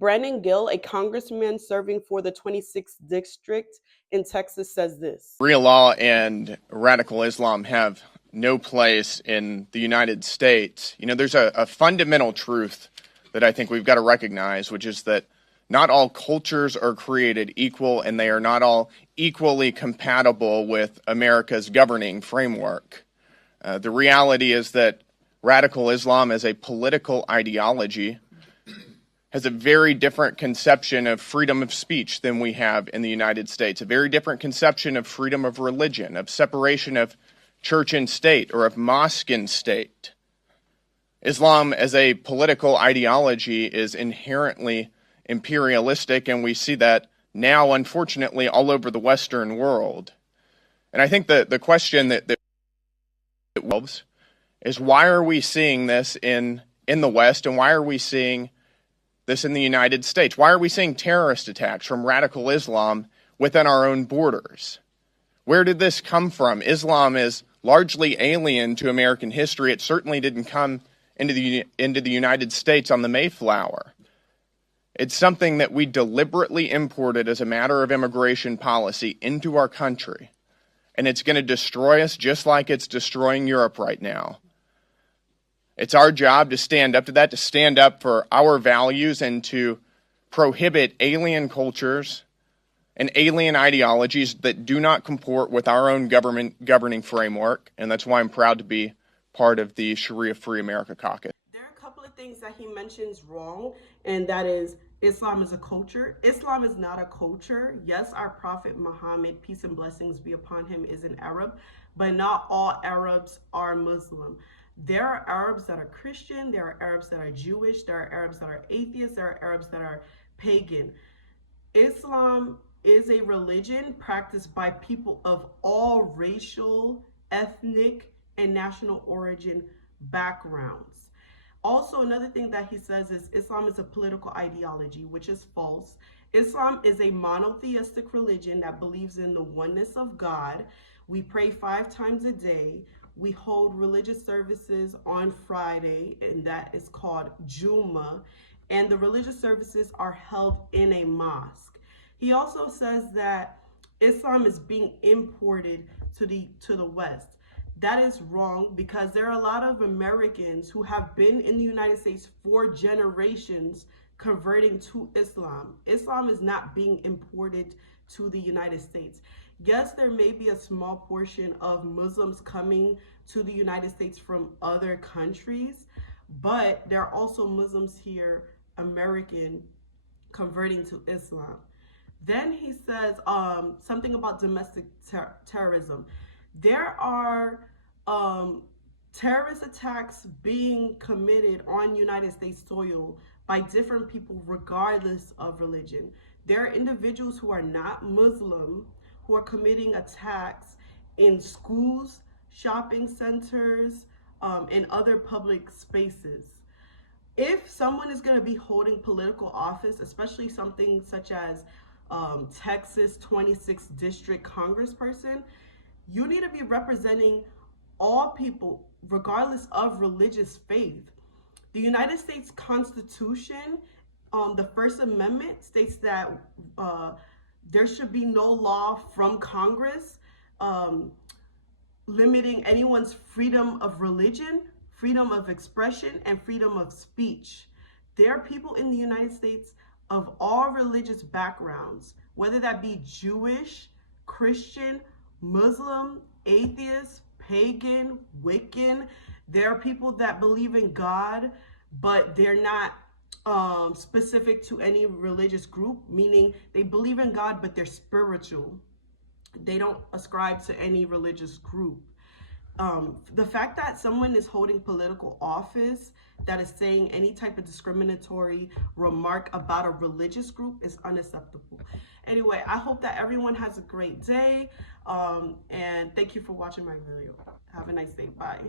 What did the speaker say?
Brandon Gill, a congressman serving for the 26th district in Texas, says this. Sharia law and radical Islam have no place in the United States. You know, there's a fundamental truth that I think we've got to recognize, which is that not all cultures are created equal, and they are not all equally compatible with America's governing framework. The reality is that radical Islam as a political ideology has a very different conception of freedom of speech than we have in the United States, a very different conception of freedom of religion, of separation of church and state, or of mosque and state. Islam as a political ideology is inherently imperialistic, and we see that now, unfortunately, all over the Western world. And I think the question that is, why are we seeing this in the West, and why are we seeing this in the United States? Why are we seeing terrorist attacks from radical Islam within our own borders? Where did this come from? Islam is largely alien to American history. It certainly didn't come into the United States on the Mayflower. It's something that we deliberately imported as a matter of immigration policy into our country. And it's going to destroy us just like it's destroying Europe right now. It's our job to stand up to that, to stand up for our values, and to prohibit alien cultures and alien ideologies that do not comport with our own governing framework. And that's why I'm proud to be part of the Sharia Free America Caucus. There are a couple of things that he mentions wrong, and that is Islam is a culture. Islam is not a culture. Yes, our Prophet Muhammad, peace and blessings be upon him, is an Arab, but not all Arabs are Muslim. There are Arabs that are Christian, there are Arabs that are Jewish, there are Arabs that are atheists, there are Arabs that are pagan. Islam is a religion practiced by people of all racial, ethnic, and national origin backgrounds. Also, another thing that he says is Islam is a political ideology, which is false. Islam is a monotheistic religion that believes in the oneness of God. We pray 5 times a day. We hold religious services on Friday, and that is called Juma. And the religious services are held in a mosque. He also says that Islam is being imported to the West. That is wrong, because there are a lot of Americans who have been in the United States for generations converting to Islam. Islam is not being imported to the United States. Yes, there may be a small portion of Muslims coming to the United States from other countries, but there are also Muslims here, American, converting to Islam. Then he says something about domestic terrorism. There are terrorist attacks being committed on United States soil by different people regardless of religion. There are individuals who are not Muslim who are committing attacks in schools, shopping centers, and other public spaces. If someone is going to be holding political office, especially something such as Texas 26th district congressperson, you need to be representing all people regardless of religious faith. The United States Constitution, the First Amendment, states that there should be no law from Congress limiting anyone's freedom of religion, freedom of expression, and freedom of speech. There are people in the United States of all religious backgrounds, whether that be Jewish, Christian, Muslim, atheist, pagan, Wiccan. There are people that believe in God, but they're not specific to any religious group, meaning they believe in God, but they're spiritual. They don't ascribe to any religious group. The fact that someone is holding political office that is saying any type of discriminatory remark about a religious group is unacceptable. Anyway, I hope that everyone has a great day, and thank you for watching my video. Have a nice day. Bye.